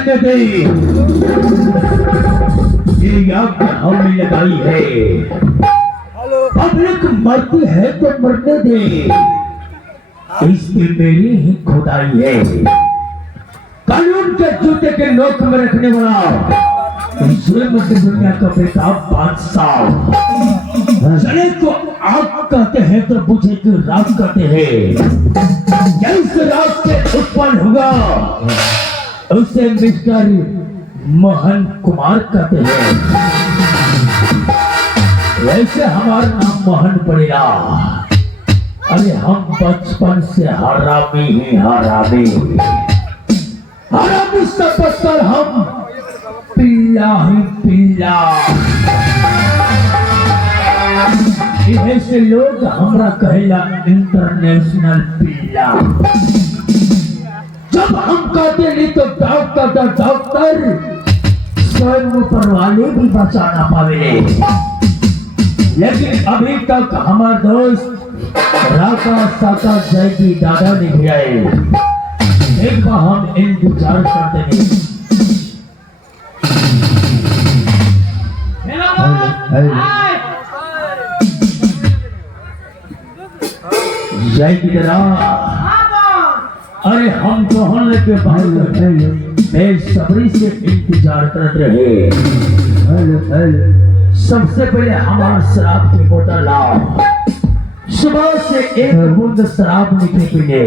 करने दे। ये आग हमने लगाई है, पब्लिक मरती है तो मरने दे, इसकी मेरी ही खुदाई है। कानून के जूते के नोक में रखने वाला दुनिया का बेताब बादशाह। जले को आग कहते हैं तो बुझे को राख कहते हैं। जैसे राख से उत्पन्न होगा उसे मिस्टर मोहन कुमार कहते हैं, वैसे हमारा नाम मोहन पड़ेगा। अरे हम बचपन से हरामी ही हरामी, हरामी से बचकर हम पिल्ला ही पिल्ला। ऐसे लोग हमरा कहेला इंटरनेशनल पिल्ला। जब हम कहते नहीं तो डॉक्टर स्वयं ऊपर वाले भी बचा ना पावे। लेकिन अभी तक हमारा दोस्त राका साका जैकी दादा नहीं आए। एक बार हम इंतजार करते नहीं। जय की अरे हम तो हल्ले के बाहर बेसब्री से इंतजार कर रहे। सबसे पहले हमारे शराब की बोतल लाओ। सुबह से एक बूंद शराब नहीं पीने।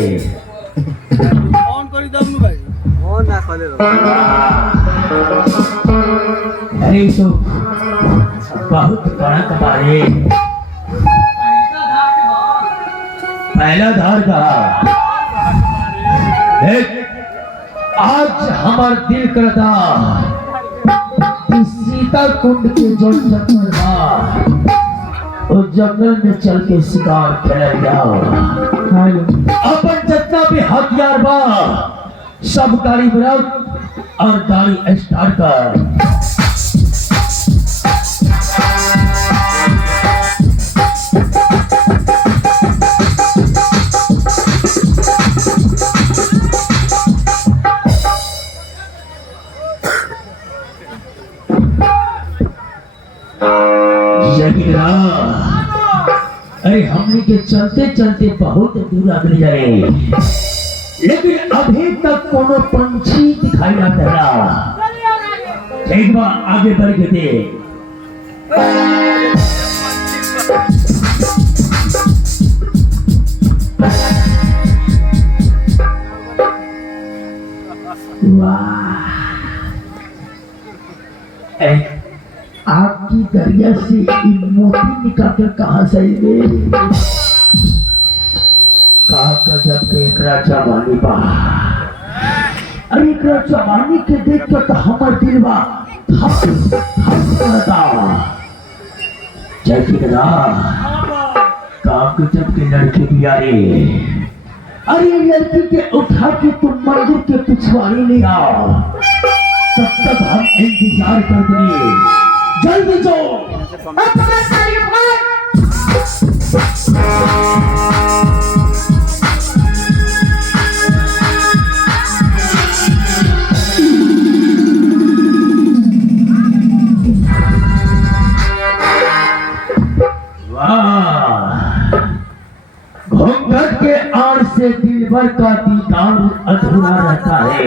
अरे तो बहुत बड़ा कबाड़े, पहला धार का आज हमार दिल करता सीता कुंड के जो जंगल बा उस जंगल में चल के शिकार खेल जाओ। अपन जितना भी हथियार बा सब गाड़ी ब्रेक और गाड़ी स्टार्ट कर। अरे हमने के चलते चलते बहुत दूर आगे जाए, लेकिन अभी तक कोनो पंछी दिखाई ना पड़ा। एक बार आगे बढ़ के दे। आपकी दरिया से मोती निकालकर कहां से गजब के जवानी बा। अरे एक जवानी के देख कर तो हमार दिल बा गजब की लड़की भी आ रही। अरे लड़की के उठा के तुम मंदिर के पिछवाड़ी ले आओ, तब तक हम इंतजार कर देंगे। जल्दी जाओ। घूंघट के आड़ से दिलबर का दीदार अधूरा रहता है।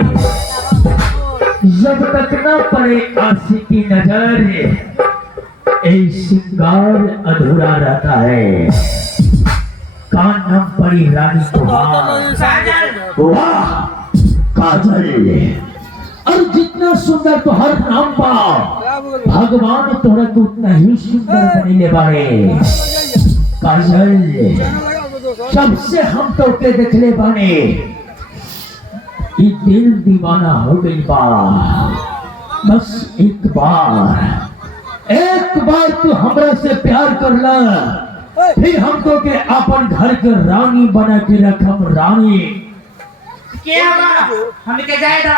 जब तक न पड़े आशिक की नजर श्रृंगार अधूरा रहता है। कान न पड़ी रानी वाह काजल, और जितना सुंदर तो हर नाम पा भगवान तोरा को उतना ही सुंदर बने बारे। काजल सबसे हम तो के देखले बाने ये दिल दीवाना हो गई बा। बस एक बार तू हमरा से प्यार कर ला, फिर हमको के अपन घर के रानी बना के रखम। रानी क्या हम के जाएगा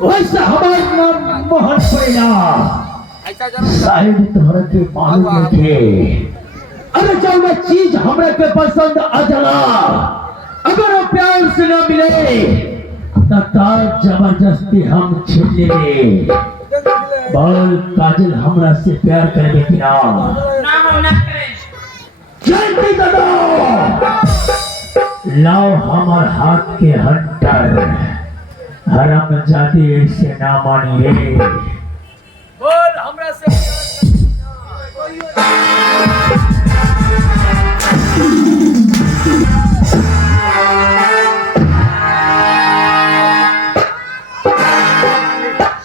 वैसा हमारा नाम मोहन पड़ेगा। शायद तोहरा के मालूम नहीं। अरे जो चीज हमरा के पसंद आ जाला, अगर वो प्यार से न मिले तब जबरदस्ती हम छीन ले। बोल काजल हमरा से प्यार करबे कि ना? ना हम ना करे। जल्दी दो लाओ हमार हाथ के हंटर। हरम जाती ऐसे ना मानी रे। बोल हमरा से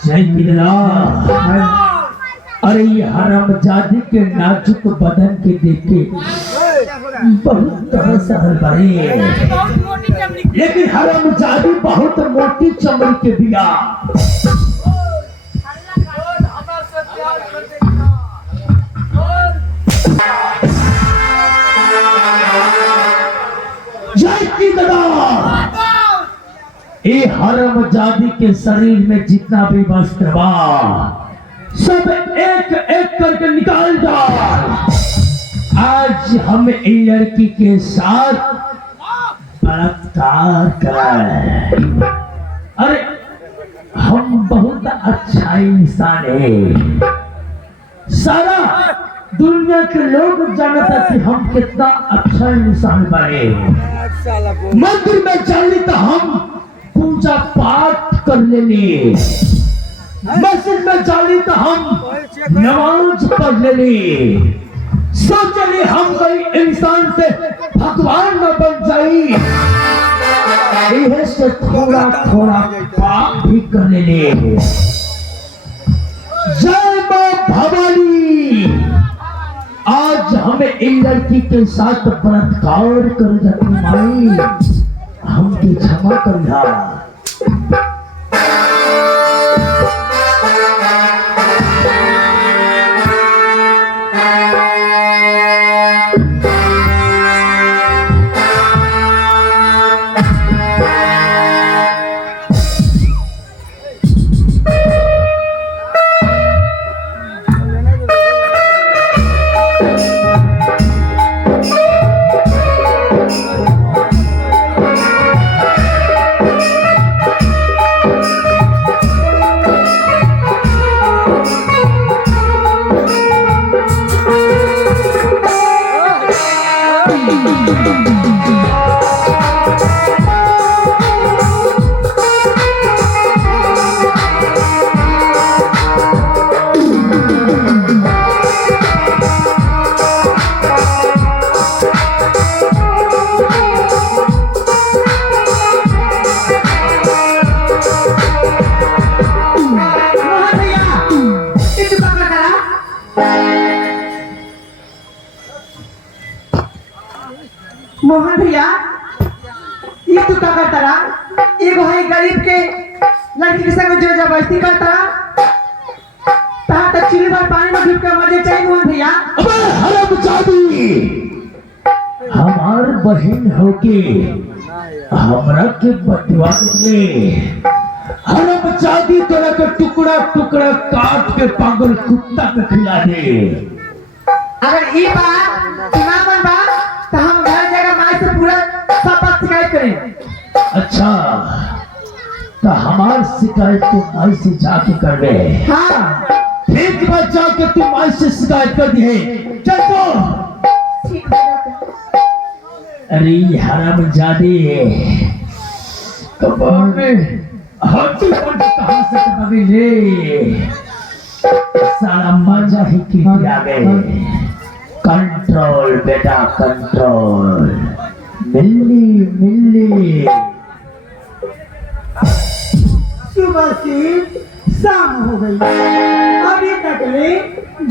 जय मिला। अरे ये हरम जादी के नाजुक बदन के देखे बहुत तरस बड़े, बहुत मोटी चमड़ी लेकिन हरम जादी बहुत मोटी चमड़ी के बिया। बोल हमरा से प्यार करबे कि ना? बोल जय की गदा। ये हरम जादी के शरीर में जितना भी वस्त्र बा सब एक एक करके निकाल डाल। आज हम इन लड़की के साथ बलात्कार करें। अरे हम बहुत अच्छा इंसान है। सारा दुनिया के लोग जानता कि हम कितना अच्छा इंसान बने। साला बोल मंदिर में चली तो हम पूजा पाठ कर लेनी, मस्जिद में चली तो हम नमाज पढ़ लेनी। सोचली हम कोई इंसान से भगवान न बन जाई, से थोड़ा थोड़ा पाप भी कर लेनी। जय मां भवानी। आज हमें इन लड़की के साथ बलात्कार कर जाती माई, हमके क्षमा करना। मोहन भैया ये तू क्या करता रहा? एगो है गरीब के लड़की के संग जो जबरदस्ती करता रहा, तहाँ तक चिल्ली भर पानी में डूब के मर जाए चाहिए मोहन भैया। अबे हरम जादी, हमार बहन होके हमरा के बटवा में हरम जादी तोरा के टुकड़ा टुकड़ा काट के पागल कुत्ता के खिला दे। अगर ये बात ना बन बा तो हम घर जगह माई से पूरा सब बात शिकायत करें। अच्छा तो हमार शिकायत तू माई से जाके करबे। हाँ एक बार जाके तू माई से शिकायत कर दी है। चल तो। ठीक है। अरे हराम जादी कपाल में हाथी पंच कहां से कभी ले साला मजा ही की आ गए। कंट्रोल बेटा कंट्रोल। मिल्ली मिल्ली। सुबह से शाम हो गई, अभी तक ले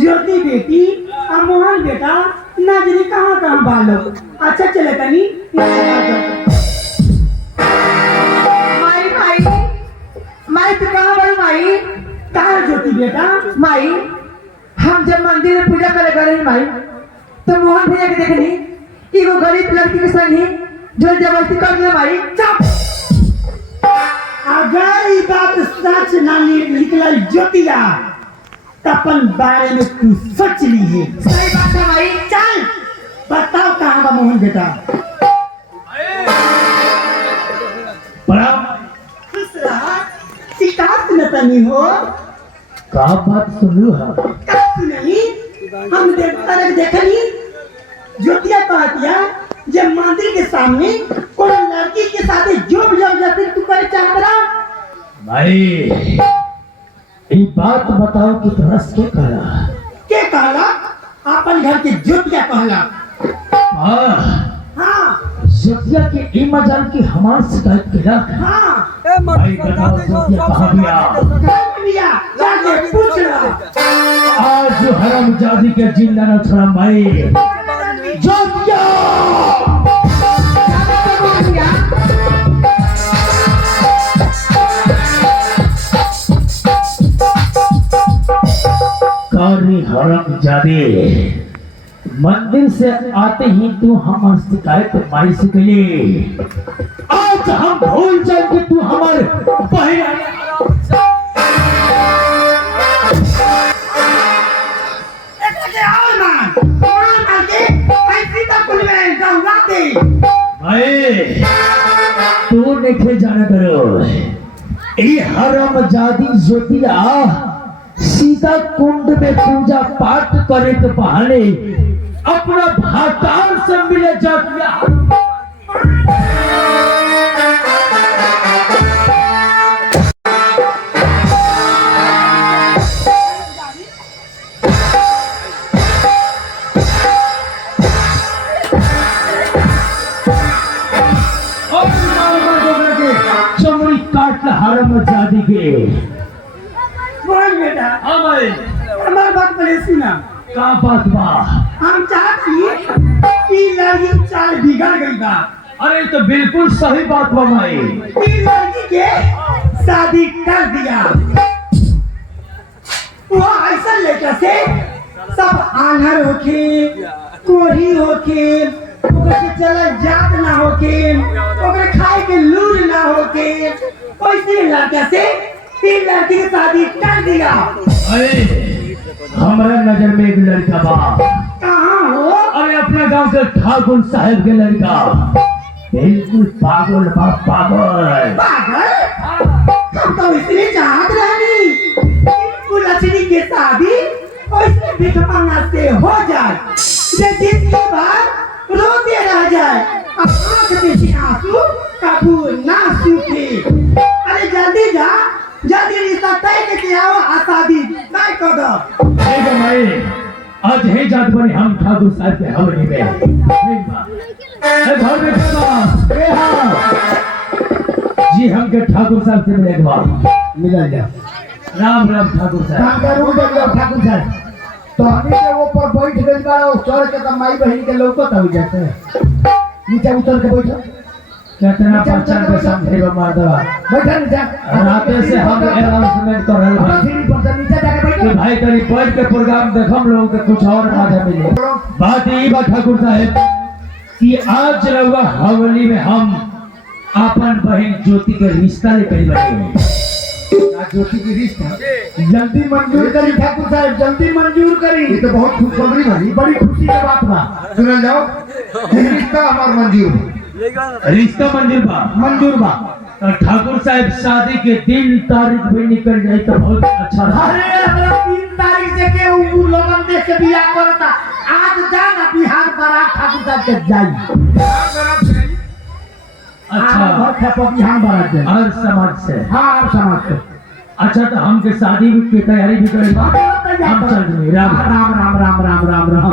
ज्योति बेटी और मोहन बेटा ना जाने कहाँ कहाँ बालो। अच्छा चले तनी माई माई माई तू कहाँ बड़ी माई? कहाँ ज्योति बेटा? माई हम जब मंदिर में पूजा करे गए माई तो मोहन भैया के देखनी एगो गरीब लड़की के संग ही जो जबरदस्ती कर दिया माई। चुप। अगर ये बात सच ना निकला ज्योतिया तपन बारे में तू सोच ली है। सही बात है माई। चल बताओ कहाँ बा मोहन बेटा? प्रणाम सुनता नहीं हो का बात सुनू है का सुनली हम देखनी ज्योतिया कहतिया जब मंदिर के सामने कोई लड़की के साथ जो जबरदस्ती तू करे चाहत रहा भाई ये बात बताओ कि रस के कहला के कहला अपन घर के ज्योतिया कहला हाँ ज्योतिया के ई मजाल की हमार शिकायत केला हाँ भाई बताओ ज्योतिया कहाँ गया जाके पूछ रहा आज हराम जादी के जिंदा न छोड़ा भाई ज्योतिया कारी हराम जादी मंदिर से आते ही तू हमार शिकायत माई से कले आज हम भूल जाए कि तू हमार बहन भाई तू नहीं जाना करो ये हराम जादी ज्योतिया सीता कुंड में पूजा पाठ करे के बहाने अपना भातार से मिले जातिया चमड़ी काट हराम जादी के बोल बेटा हमार बात पहले सुना का बात बा हम चाहती कि लड़की चाल बिगड़ गई बा अरे तो बिल्कुल सही बात बा माई कि लड़की के शादी कर दिया वो ऐसा लेकर से सब आंधर होके कोढ़ी होके ओकरे के चला जात ना होके ओकरे खाए के लूर ना होके वैसे लड़का से तीन लड़की की शादी कर दिया अरे हमारा नजर में एक लड़का बा कहाँ हो अरे अपने गांव के ठाकुर साहब के लड़का बिल्कुल पागल बा पागल पागल हम तो इसलिए चाहत रहनी कुलछनी की शादी उसमें भिखमंगा से हो जाए जे दिन के बाद रोते रह जाए अब आंख में से आंसू कबू ना सूखे अरे जल्दी जा जल्दी रिश्ता तय करके आओ आ शादी तय कर दो ठीक है भाई आज ही जात बनी हम ठाकुर साहब के हवनी में ठीक बा ए घर में के बा ए हां जी हम के ठाकुर साहब से मिले के बाद मिल जा राम राम ठाकुर साहब काम का रुक जा ठाकुर साहब तो हमी के ऊपर बैठ गई बा और चढ़ के तो माई बहन के लौकत हो जाते नीचे उतर के बैठो कितना प्रचार के समझे बा माधवा बैठा नीचे राते से हम अनाउंसमेंट कर रहे हैं सीढ़ी पर से नीचे जाके कि बैठो भाई करी बैठ के प्रोग्राम देखम लोग के कुछ और मजा मिले बात यही बा ठाकुर साहब कि आज रहुआ हवली में हम अपन बहन ज्योति के रिश्ता लेकर बैठे ज्योति की रिश्ता जल्दी मंजूर करी ठाकुर साहब जल्दी मंजूर करी ये तो बहुत खुशखबरी बनी बड़ी खुशी की बात बा सुनल जाओ ये रिश्ता हमार मंजूर रिश्ता मंजूर बा मंजूर बा और ठाकुर साहब शादी के दिन तारीख भी निकल जाए तो बहुत अच्छा रहा अरे हमरा 3 तारीख से के उ लोगन देख के बियाह करता आज जाना बिहार बारात ठाकुर साहब के जाई अच्छा घर खेपो बिहार बारात जाई हर समाज से हां और समाज के अच्छा तो हमके शादी की तैयारी भी करें हम चल रहे राम राम राम राम राम राम राम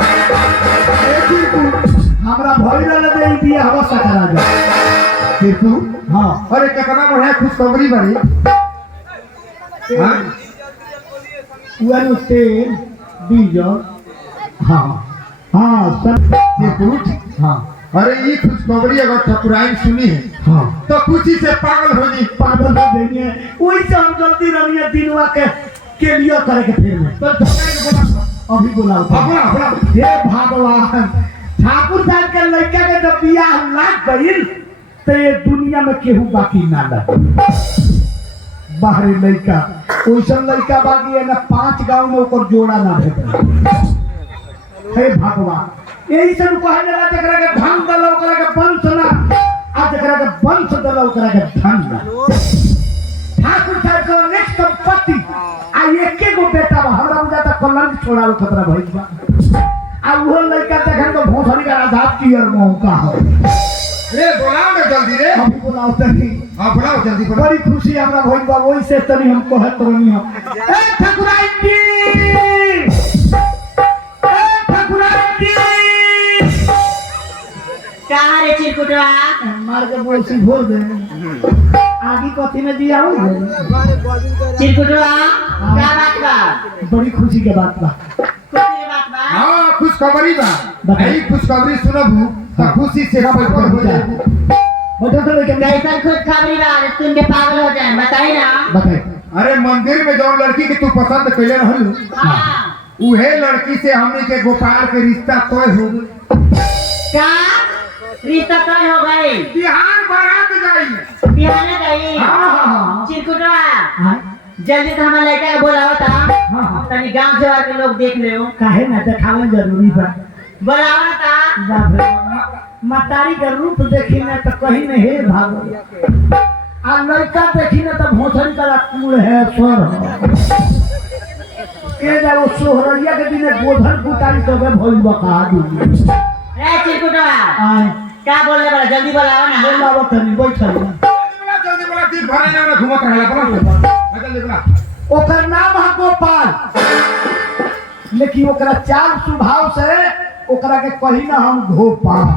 हमरा भइल न दे बियाह हवा सकरा जा किरपू हां अरे कितना बढ़िया खुशखबरी बनी हाँ? उन तेल डीजल हाँ हाँ सब किरपू हाँ अरे ये खुशखबरी अगर ठकुराइन सुनी है हाँ तो खुशी से पागल हो जी पागल हो जाएंगे वही से हम जल्दी रहिए दिनवा के लिए करे के फिर में तो ठकुराइन को बोला अभी बुलाओ बोला हे भगवान ठाकुर साहब के लड़का के जब बियाह लाग गइल तो ये दुनिया में केहू बाकी ना लगे बाहरी लड़का ओइसन लड़का बाकी है ना 5 गांव में ओकर जोड़ा ना भेटे हे भगवान यही सब कहने ला जकरा के धन दल ओकरा के वंश ना आ जकरा के वंश दल ओकरा के धन ना ठाकुर साहब को नेक्स्ट एके गो बेटा बा हमरा बुझाता कलंक छोड़ाल खतरा भइल बा आ वो लड़का देखन तो भोसड़ी का आजाद क्लियर मौका हो रे बोलाओ ना जल्दी रे अभी बुलाओ तनी हां बुलाओ जल्दी बुलाओ बड़ी खुशी हमरा भइल बा वही से तनी हम कहत रहनी हम ए ठकुराइन जी कहाँ रे चिरकुटवा? मार के बोलसी भोर दे आगे कथी में दिया हो चिरकुटवा क्या बात बा? बड़ी खुशी के बात बा खुशी के बात बा? हां खुशखबरी बा बताई। यही खुशखबरी सुनबू तो खुशी से बैठ हो जाए बता तो लेकिन कैसन खुशखबरी बा सुन के पागल हो जाए, बताई ना। बताए अरे मंदिर में जो लड़की के तू पसंद कैले रहलू हाँ। उहे लड़की से हमने के गोपाल के रिश्ता तय हो गई क्या रिश्ता तय हो गई? बिहान बारात जाई बिहाने गई? हां चिरकुटवा हां जल्दी से हमारे लड़का के बोलाओ था। हाँ। तनी गांव जवार के लोग देख ले काहे ना देखावन जरूरी बा बोलाओ ना था। बाप रे मतारी के रूप देखी ना तो कहीं में हे भागो आ लड़का देखी ना तो भोसड़ी का कूड़ है स्वर के जाओ सोहरिया के दिन गोधन कुटारी तो बे भइल बका दी रे चिरकुटवा आए क्या बोल रहे बड़ा जल्दी बोलाओ ना। बोलावत तनी बैठल जल्दी बोला दिन भर ना घुमत रहला बोला जल्दी बोला ओकर नाम है गोपाल लेकिन ओकरा चाल स्वभाव से ओकरा के कही ना हम गोपाल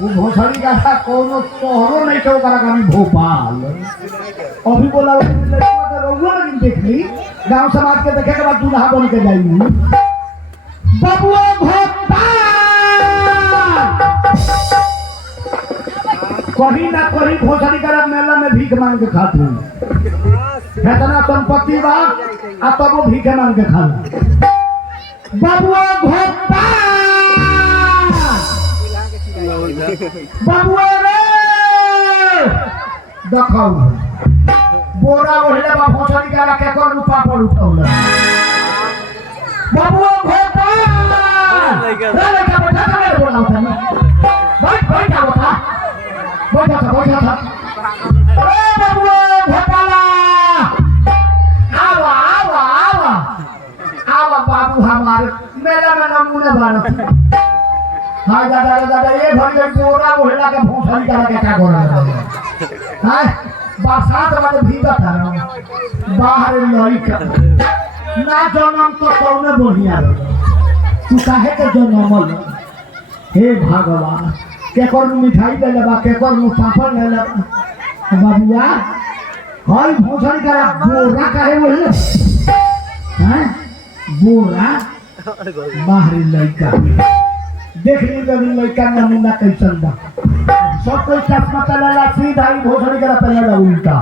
वो भोसड़ी का था कोनो शहरो नहीं के ओकरा का हम भोपाल अभी बोला लड़का के रउआ लेकिन देख ली गांव समाज के देखे के बाद दूल्हा बन के जाई बबुआ भोपाल कहीं ना कहीं भोसड़ी का मेला में भीख मांग के खाते हैं इतना संपत्ति बा आ तब वो भीख मांग के खा बबुआ भोपाल बबुआ रे देखौ बोरा ओढ़ले बा भोसड़ी का के कर रूपा पर उठौले बबुआ भोपाल रे लड़का बैठा कर बोला उठा बैठ बैठ जा बैठा बैठा ए बबुआ भोपाला आवा आवा आवा आवा बाबू हमारे मेला में नमूने भारत हां दादा दादा ये भर बोरा ओढ़ला के भोसड़ी का के का गोरा हां बरसात वाले भीतर था बाहर लड़का ना जन्म तो कौने बढ़िया तू काहे के जन्मल हे भगवान केकर मिठाई ले लेबा केकर पापड़ ले लेबा बाबुआ हई भोसड़ी का बोरा काहे बोले हैं बोरा बाहरी लड़का देख ली जब लड़का नमूना कैसन बा सब कोई चश्मा चलेला सीधा ही भोसड़ी का पहले उल्टा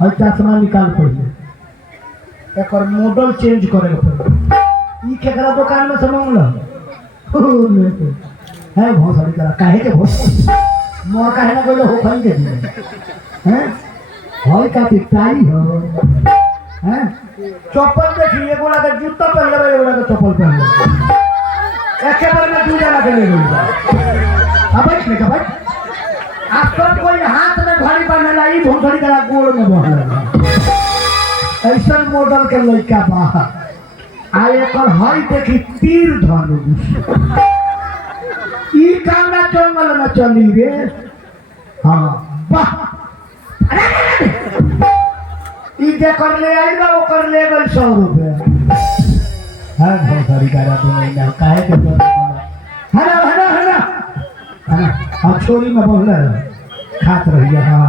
हई चश्मा निकाल पड़े एकर मॉडल चेंज करे के पड़े ई केकरा दुकान में से मंगल है भोसड़ी का काहे के भोसड़ी मोर काहे ना बोले हो खाई के हैं हई का पिटाई हो हैं चप्पल देखिए एगोला के जूता पहन ले एगोला के चप्पल पहन ले एके बार में दू जना के ले गई अब बैठ ले का बैठ आज तो कोई हाथ में घड़ी बांधला ई भोसड़ी का गोड़ में बहला ऐसा मॉडल के लड़का बा आ एकर हई देखी तीर धनुष ई कामना जंगल में चली रे हां वाह ई जे कर ले आई बा ओकर लेवल 100 रुपया हां भोसड़ी का तो नहीं ना काहे के तो हरा हरा हरा हरा आ छोरी में बोल खात रही हां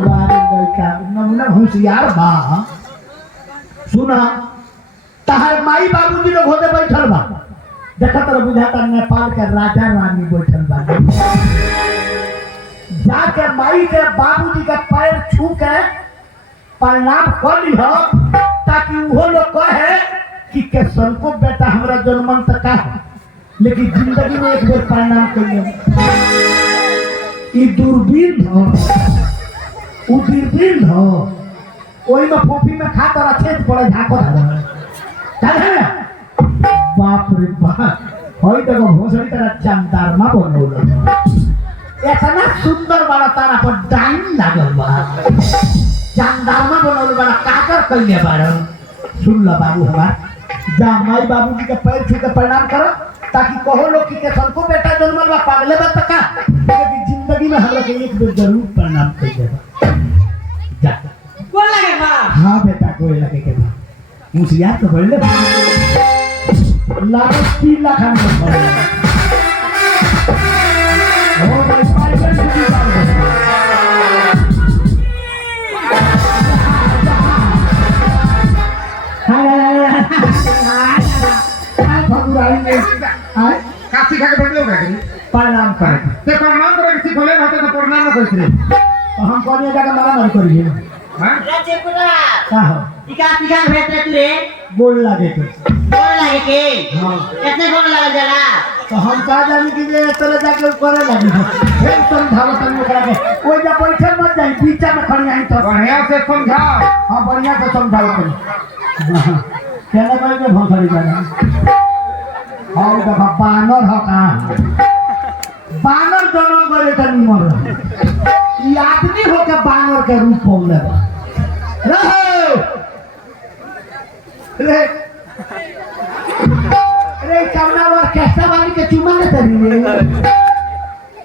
बारे लड़का नमूना होशियार बा सुना तहार माई बाबूजी लोग होते बैठल बा देखा तर बुझाता नेपाल के राजा रानी बैठल बा जाके माई के बाबूजी के पैर छू के प्रणाम कर ली हो ताकि वो लोग कहे कि कैसन को बेटा हमरा जन्मन तक है लेकिन जिंदगी में एक बार प्रणाम करिए ई दूरबीन हो उ दूरबीन हो ओई में फोफी में खा कर छेद पड़े झाको चल है बाप रे बाप होई तो भोसड़ी तरह चमदार मा बनोल इतना सुंदर वाला तारा पर डाइन लागल बा जानदारमा बनाउनु बड़ा काकर कइले बारो सुन ल बाबू हमार जा माई बाबूजी के पैर छू के प्रणाम करो ताकि कहो लोग कि के सबको बेटा जन्मल बा पागले बा तका लेकिन जिंदगी में हमरा के एक बेर जरूर प्रणाम कर देबा जा बोल लगे बा हां बेटा कोई लगे के बा मुसिया तो बोले लाख 3 लाख हम बोले ओ भाई पाइपलाइन की बात है काशी खा के बैठले हो गए प्रणाम करे ते प्रणाम करे किसी बोले भाते तो प्रणाम न करते तो हम कोने जाकर मारा मारी करिए हां राजे पुरा का हो टिका भेट रे तू रे बोल लागे तो बोल लगे के हां कितने बोल लगे जला तो हम का जानी कि ये तले जाके करे लगे फिर समझावत नहीं करा के कोई जा परीक्षा मत जाई पीछा में खड़ी आई तो बढ़िया से समझाओ हां बढ़िया से समझाओ करी कहना कोई के भोसड़ी जाना हां का बानर हो का बानर जन्म करे त निमर ई आदमी हो के बानर के रूप पौले रहो रे रे कवना वर कैसा वाली के चुमा न तरी रे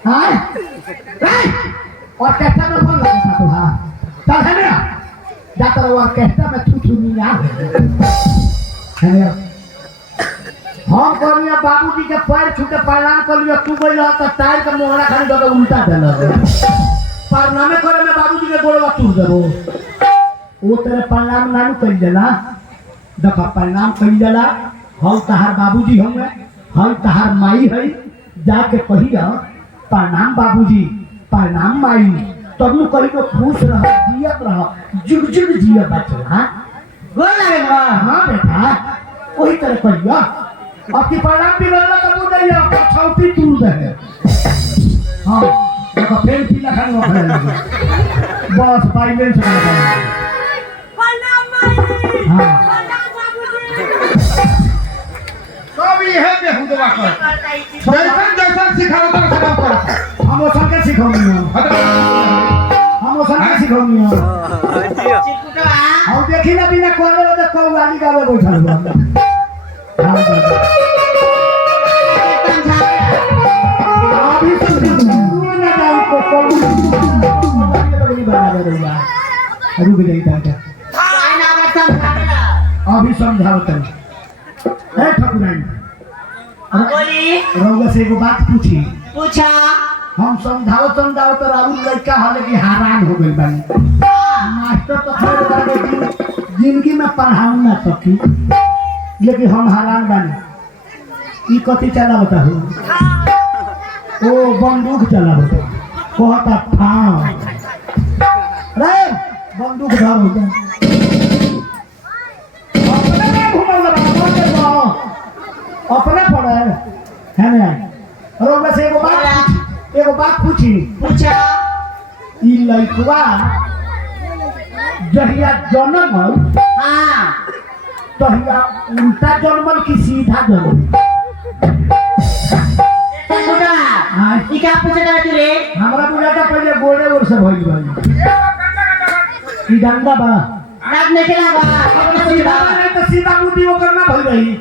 हां रे और कैसा में बोल लगा था तू हां चल है ना जाकर वो कैसा में तू नहीं आ है हम कहलिए बाबूजी के पैर छू के प्रणाम कर लियो तू बोल तो टायर के मोहरा खाली दो उल्टा देला प्रणाम करे में बाबूजी के गोड़वा तू देबो वो तेरे प्रणाम नानू कर देला देखो प्रणाम कर देला हम तहार बाबूजी होंगे हम तहार माई है जाके कहिया प्रणाम बाबूजी प्रणाम माई तब नु कही को खुश रह जियत रह जुग जुग जिया बच्चा हां बोल लगे बा हां बेटा वही तरह कहिया अब की प्रणाम भी वाला का मुंह नहीं आपको छौती तूर दे हां देखो फेल पीला खाने वाला लगे बस पाइले से प्रणाम माई हां प्रणाम बाबूजी सब ये है बेहुदवा कर जैसा जैसा सिखाओ तो सब कर हम ओसन के सिखाऊंगी हम ओसन के सिखाऊंगी चिकुटा हम देखी ना बिना कोले वो तो कौवाली गावे बैठल बा हां अभी तो ना गाँव को कौवाली बना दे रहा रुक जाइए दादा काय ना समझा अभी समझाओ तुम है ठकुराइन बोली रउआ से एगो बात पूछी पूछा हम समझाओ तो राहुल लड़का हले की हैरान हो गई बानी मास्टर तो खैर करके जिंदगी में पढ़ाऊं ना सकी लेकिन हम हैरान बानी ई कथी चला बता हो ओ बंदूक चला बता कहता था रे बंदूक धर हो जा अपने में घुमल बा अपने पड़े है ना रउआ से एगो बात पूछी पूछा ई लइकवा जहिया जन्मल हां तहिया उल्टा जन्मल की सीधा जन्मल चिकुटा हां ई का पूछे रे तू रे हमरा बुझाता पहले गोड़े ओर से भइल बा ई डंडा बा रात में खेला बा अपना सीधा सीधा नहीं तो सीधा मुंडी वो करना भइल रही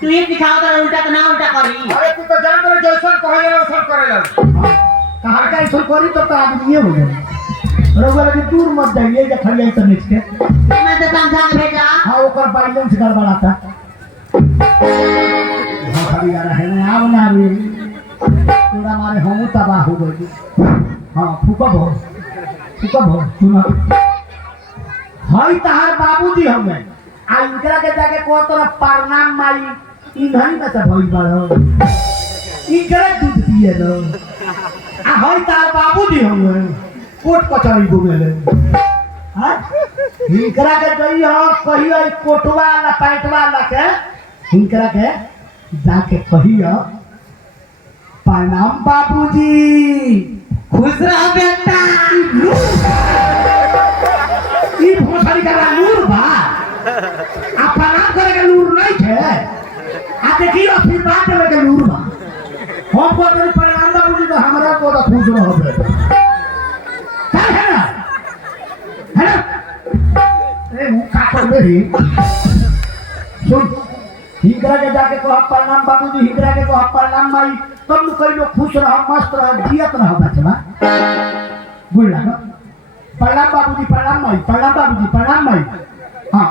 तू ये दिखाओ तो उल्टा तो ना उल्टा करी अरे तू तो जान कर जैसा कहे वैसा करेला कहां का ऐसा करी तो आदमी हो जाए रउआ लगे दूर मत जाइए या खड़िया इंटरनेट के मैं तो समझा के भेजा हाँ ओकर बैलेंस गड़बड़ाता हाँ खड़ी आ रहा है ना आओ ना रे तोरा मारे हम तबाह हो गए हाँ फूकब हो सुना हई तहार बाबूजी हमें आ इनकरा के जाके को तोरा प्रणाम माई इन्हीं में से भइल बाड़ो इनकरा दूध पिए लो आ हई तहार बाबूजी हमें कोर्ट कचहरी घूमेले हां हिंकरा के जई हो कहियो कोटवा वाला पैंटवा वाला के हिंकरा के जाके कहियो प्रणाम बाबूजी खुश रह बेटा ई भोसड़ी का नूर बा आ प्रणाम करे के नूर नहीं है आ देखी आशीर्वाद देवे के नूर बा हम को प्रणाम बाबूजी तो हमरा को खुश रहो बेटा है ना रे मुंह खा कर रे सुन हिंगरा के जाके को प्रणाम बाबूजी हिंगरा के को प्रणाम माई तुम लोग कई लोग खुश रहो मस्त रहो जियत रहो बचवा बोल लगा प्रणाम बाबूजी प्रणाम माई प्रणाम बाबूजी प्रणाम माई हां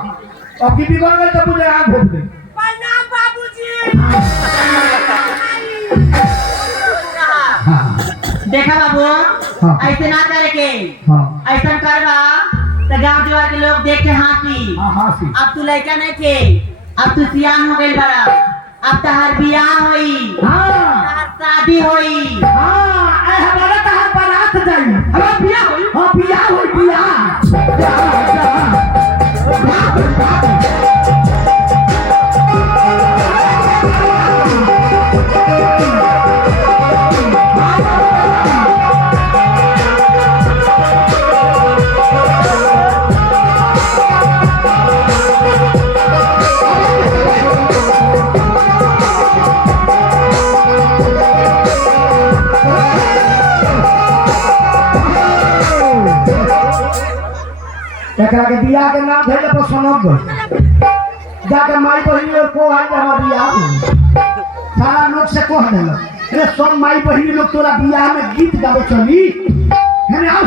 अब की बिगड़ गई तो मुझे आग भोग दे प्रणाम बाबूजी। हां देखा बाबू हाँ। ऐसे ना करे के हां ऐसा करवा तो गांव जवार के लोग देख के हंसी हां सी अब तू लड़का नहीं थे अब तू सियान हो गई बड़ा अब तहार बियाह होई हां तहार शादी होई हां ए हमारा तहार बारात जाई हमारा बियाह होई हां बियाह होई बियाह जा जा एकरा के बियाह के नाम धैले पर समझ जाके माई बहिनी और को है हमारा बियाह सारा लोग से कह देला रे सब माई बहिनी लोग तोरा बियाह में गीत गावे चली हेने आओ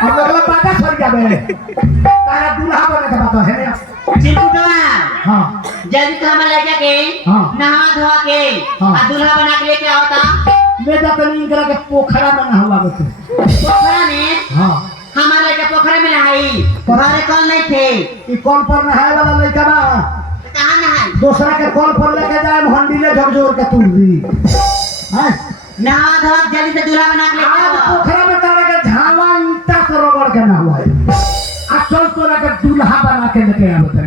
हम लोग बात कर जाबे तारा दूल्हा बने के बात हेने चिंटूआ हां जल्दी से हमारे लड़का के हाँ। नहा धोआ के हाँ। और दूल्हा बना के लेके आओ ता ले जाते नहीं करा के पोखरा में नहवा के पोखरा में हां हमारे लड़का पोखरा में नहाई तुम्हारे कौन नहीं थे ई कौन पर नहाए वाला लड़का बा तो कहाँ नहाई दूसरा के कौन पर लेके जाए हंडीले झकझोर के तुर दी हैं नहा धोआ जल्दी से दूल्हा बना के लेके आज आओ पोखरा में तारा के झावा ईंटा से रगड़ के ना हुआ है आ चल तोरा के दूल्हा बना के लेके आवे तनी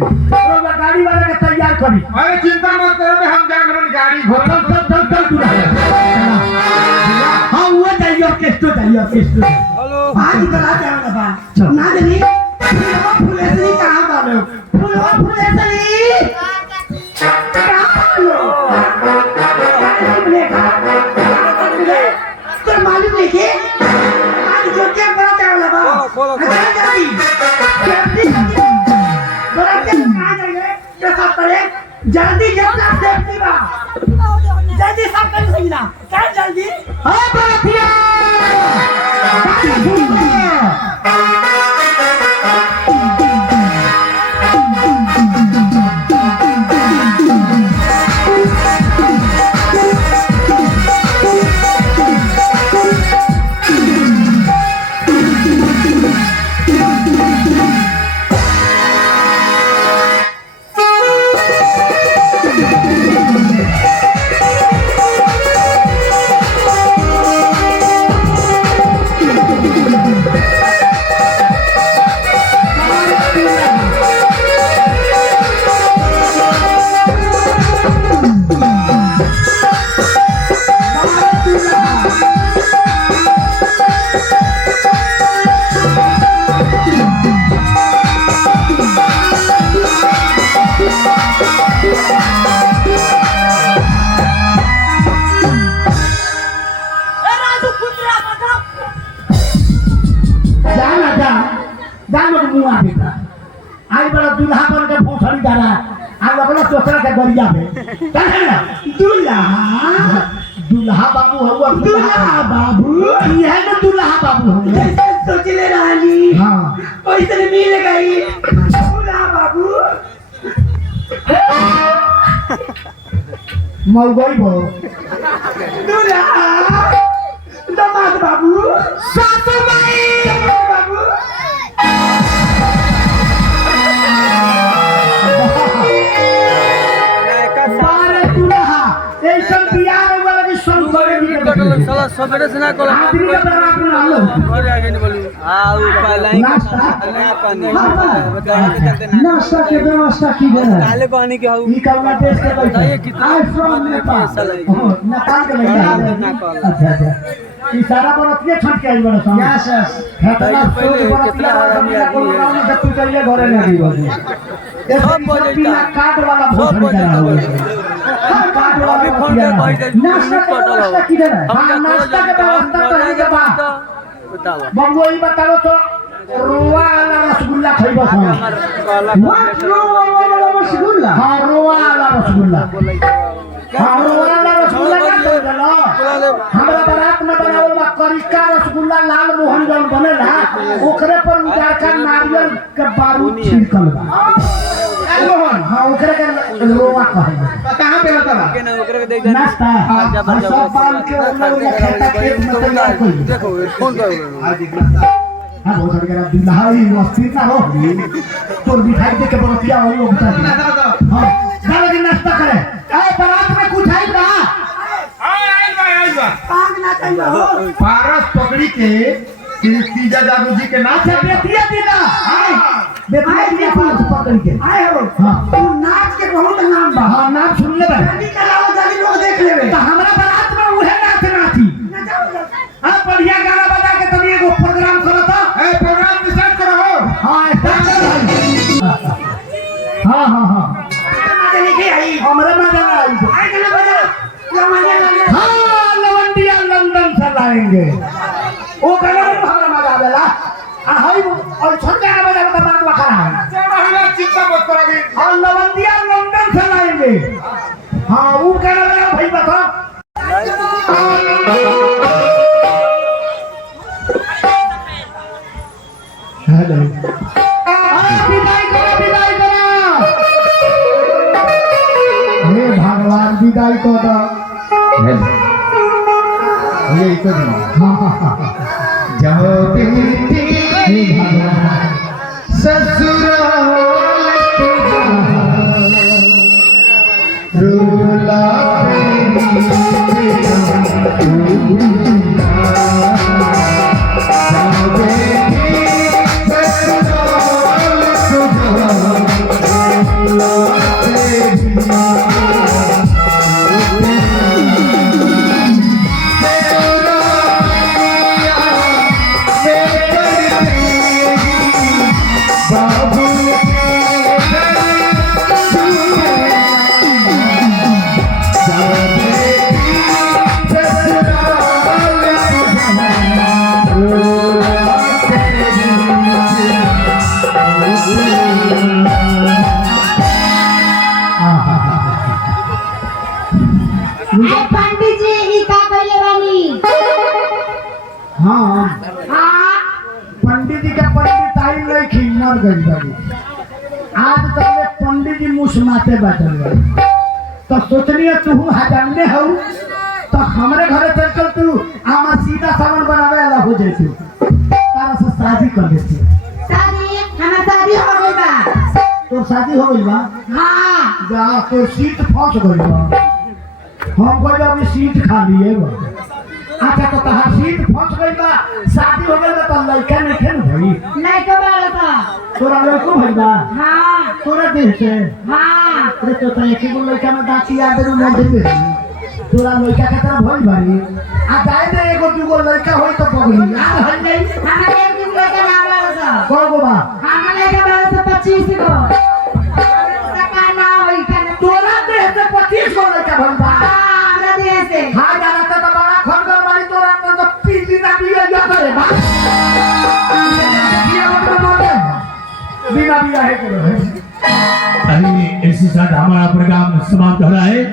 रोगा गाड़ी वाला के तैयार करी अरे चिंता मत करो रे, हम जान रहे गाड़ी घोड़ा चल दूल्हा हां वो जाइयो केस्टो हेलो आज करा के आवे बा ना जनी फूलवा फुलेसरी कहां बालो फूलवा फुलेसरी तो मालूम नहीं के आज जो क्या बड़ा क्या वाला बा खोलो, खोलो। अच्छा जाती जल्दी बड़ा क्या कहां जाएंगे के साथ पड़े जल्दी जितना सेफ्टी बा जल्दी सब कर सही ना क्या जल्दी हां बरथिया मुआ बेटा आई बड़ा दूल्हा बन के भोसड़ी डाला आज अपना सोचरा के गरिया में कहले ना दूल्हा बाबू हुआ दूल्हा बाबू ये ना दूल्हा बाबू हुआ जैसे सोचले रहली हां वैसे मिल गई दूल्हा बाबू मर गई बो दूल्हा दामाद बाबू सासू माई बाबू साला सबेरे से ना कल आदमी का बराबर ना लो घर आगे नहीं बोलू हां ऊपर लाइन नाश्ता ना पानी नाश्ता के व्यवस्था की गई है काले पानी के हाउ ई कवना देश के बताइए बैठे कितना आई फ्रॉम नेपाल नेपाल के लगे अच्छा अच्छा ई सारा बरतिया छट के आई बड़ा सा यस यस बताइए पहले कितना आदमी को गांव में तू चलिए घरे ना दी बस सब बजेता काट वाला सब भोसड़ी बजेता करा हुआ है अभी फोन पे कह दे नाश्ता के व्यवस्था की गई है हम हाँ, नाश्ता के व्यवस्था करने के बाद बताओ बंगो ही बताओ तो रोआ वाला रसगुल्ला खइबा हम व्हाट रोवा वाला रसगुल्ला हाँ रोआ वाला रसगुल्ला हाँ रोआ वाला रसगुल्ला का तो चलो हमरा बारात में बनावल बा करिका रसगुल्ला लाल मोहन जौन बनेला ओकरे पर उजारका नारियल के बारूद छिड़कल बा मोहन हाँ ओकरे के रोआ कहल बा कहाँ पे होता बा नाश्ता हाँ सब पान के उन्हें खाता खेत में तैयार कइल हाँ बहुत सारे करा दुल्हाई मस्ती ना हो तो मिठाई दे के बरतिया हो वो बता दी हाँ गाना की नाश्ता करे आए बारात में कुछ आई बा आइल बा पाग ना चाहिए हो पारस पकड़ी के तीजा जादू जी के नाच अच्छा बेटिया दीदा आए बेटिया दीदा पास पकड़ के आए हो हाँ तू नाच के बहुत नाम बा हाँ नाम सुन ले बा जल्दी कराओ जल्दी लोग देख लेबे तो हमरा बारात में उहे नाच नाची हाँ बढ़िया गाना बजा के तनी एगो प्रोग्राम करो तो ए प्रोग्राम डिसाइड करो हो हाँ स्टार्ट कर हाँ हाँ हाँ मजा नहीं आई हमरा मजा ना आई आए गाना बजा लमंडिया लमंडिया हाँ लवंडिया लंदन से लाएंगे वो गाना में हमरा मजा आवेला हाय और छोड़ गाना बजा बता बात वखरा है महिला चिंता मत करोगे और लवंडिया लंदन से लाएंगे हाँ वो गाना बजा भाई बता हेलो विदाई करो हे भगवान विदाई को दो ये इको दिन हाँ हाँ हाँ जब बेटी हे भगवान ससुराल के रूला आई पंडित जी ई का कहले बानी हाँ हाँ पंडित जी का पंडित आई नहीं खी मर गई बारी आज तक पंडित जी मुसमाते बैठल गए तो सोचनी है तू हजारने हो तो हमारे घरे चल चल तू आमा सीधा सामान बनावे वाला हो जैसे तारा से शादी कर देती शादी हमार शादी हो गई बा तो शादी हो गई बा हाँ जा तो सीट फंस गई बा हम कोई अभी सीट खाली है बा अच्छा तो तहार सीट फंस गई बा शादी हो गई बा तो लड़का नहीं थे ना भाई नहीं तो बाला था तोरा लड़को भाई बा हाँ तोरा देह से हाँ अरे तो एक ही लड़का में दांती याद है ना देते तोरा लड़का के तरह भइल बारी आ जाए दे एगो दूगो लड़का होई तो पगली याद है नहीं हमारे एक दिन लेकर नाम बाला था कौन बा हमारे लेकर बाला था 25 को सका ना होई का तोरा देह से 25 गो लड़का भइल बा हाँ हमरा दिए से हां जाना तो बड़ा खंडर वाली तोरा तो पीली ना बिया या करे बा बिया मत मारे बिना बिया है करो अभी इसी साथ हमारा प्रोग्राम समाप्त हो रहा है।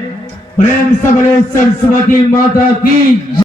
प्रेम सबले सरस्वती माता की